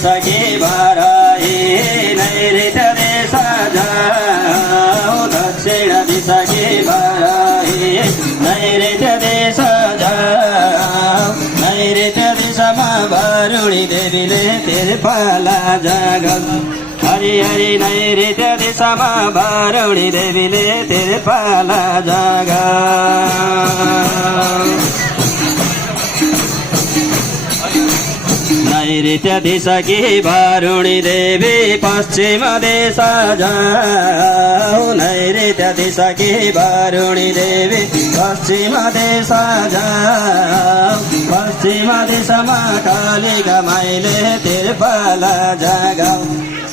सगे बाराए नैऋत्य देशा जाओ दक्षिण दिशगे बाराए नैऋत्य देशा जाओ नैऋत्य दिशामा वरुणी देवीले तिरपाला जागल हरि हरि नैऋत्य दिशामा वरुणी देवीले तिरपाला जागल नैऋत्य दिशा की वरुणी देवी पश्चिम दिशा जाओ नैऋत्य दिशा की वरुणी देवी पश्चिम दिशा जाओ पश्चिम दिशा में कालिका माइले तिरपाला जागाओ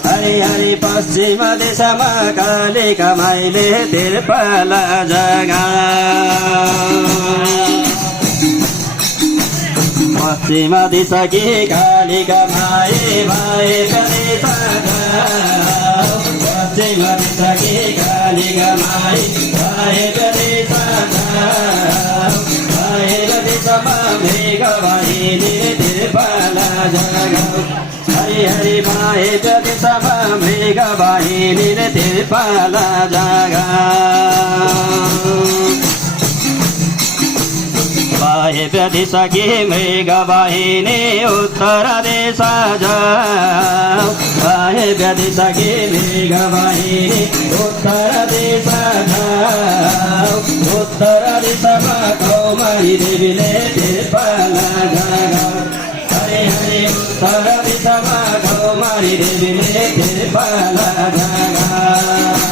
हरि हरि पश्चिम दिशा में कालिका माइले तिरपाला जागाओ पश्चिम दिशा की कालिका माए माए दिशा जाओ पश्चिम दिशा की कालिका माए माए दिशा जाओ माए दिशा मेघ वाहिनी तिरपाला जागाओ हरि हरि माए दिशा मेघ वाहिनी तिरपाला जागाओ वायव्य दिशा की मेघ वाहिनी उत्तर दिशा जाओ वायव्य दिशा की मेघ वाहिनी उत्तर दिशा जाओ उत्तर दिशा में कौमारी देवीले तिरपाला जागाओ हरि हरि उत्तर दिशा में कौमारी देवीले तिरपाला जागाओ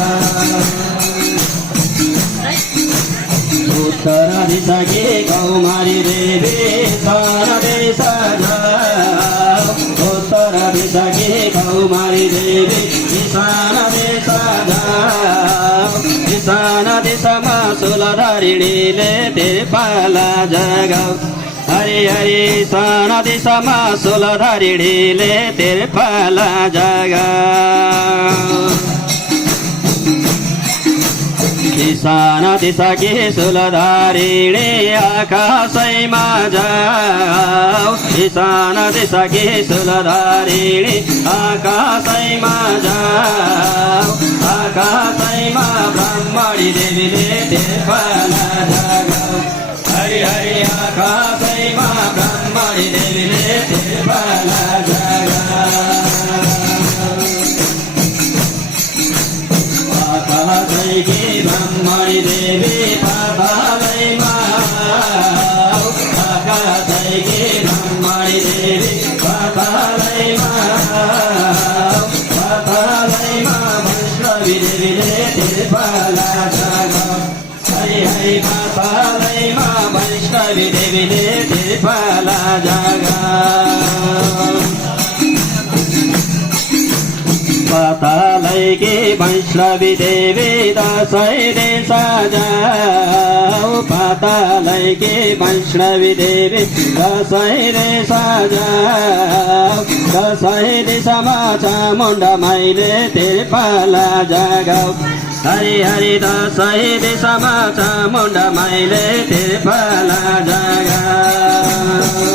उत्तर दिशा की कौमारी देवी ईशान दिशा जाओ उत्तर दिशा की कौमारी देवी ईशान दिशा जाओ ईशान दिशा में शूलधारिणी ले तिरपाला जागाओ हरि हरि ईशान दिशा में शूलधारिणी ले तिरपाला जागाओ ईशान दिशा की शूलधारिणी आकाशैमा जाओ ईशान दिशा की शूलधारिणी आकाशैमा जाओ आकाशैमा ब्रह्मणी देवीले तिरपाला जागाओ हरि हरि आकाशैमा ब्रह्मणी देवीले तिरपाला जागाओ आकाशै की ब्रह्मणी देवी पातालै माओ आकाशै की ब्रह्मणी देवी पातालै माओ पातालै वैष्णवी देवीले तिरपाला जागाओ हरि हरि पातालै वैष्णवी देवीले तिरपाला जागाओ पातालैकी वैष्णवी देवी दशैले सजाऊ पातालैकी वैष्णवी देवी दशैले सजाऊ दशैले समाचा मुण्डा मैले तिरपाला जगाऊ हरि हरि दशैले समाचा मुण्डा मैले तिरपाला जगाऊ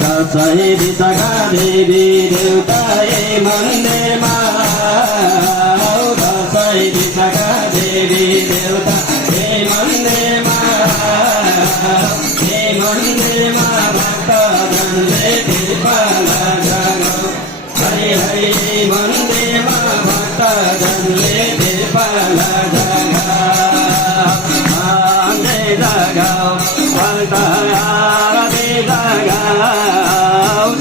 दशैं दिशा देवी देवता मन्दिरमा दशैं दिशा देवी देवता मन्दिरमा भक्तजनले तिरपाला जगाऊ हरि हरि मन्दिरमा भक्तजनले तिरपाला जगाऊ आरती जगाऊ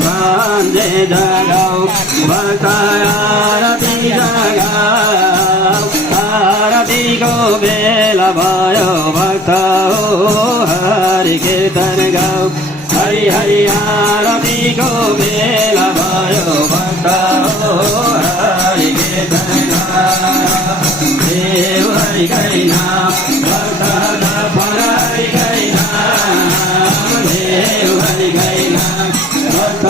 सञ्जय जगाऊ भक्त आरती जगाऊ आरतीको बेला भयो भक्त हरि कीर्तन गाऊ हरि हरि आरतीको बेला भयो भक्त हरि कीर्तन गाऊ देव हरि कै नाम भक्त हरि कै नाम देव हरि कै नाम भक्त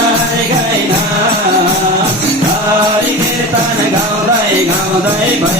हरि कै नाम हरि कीर्तन गाउँदै गाउँदै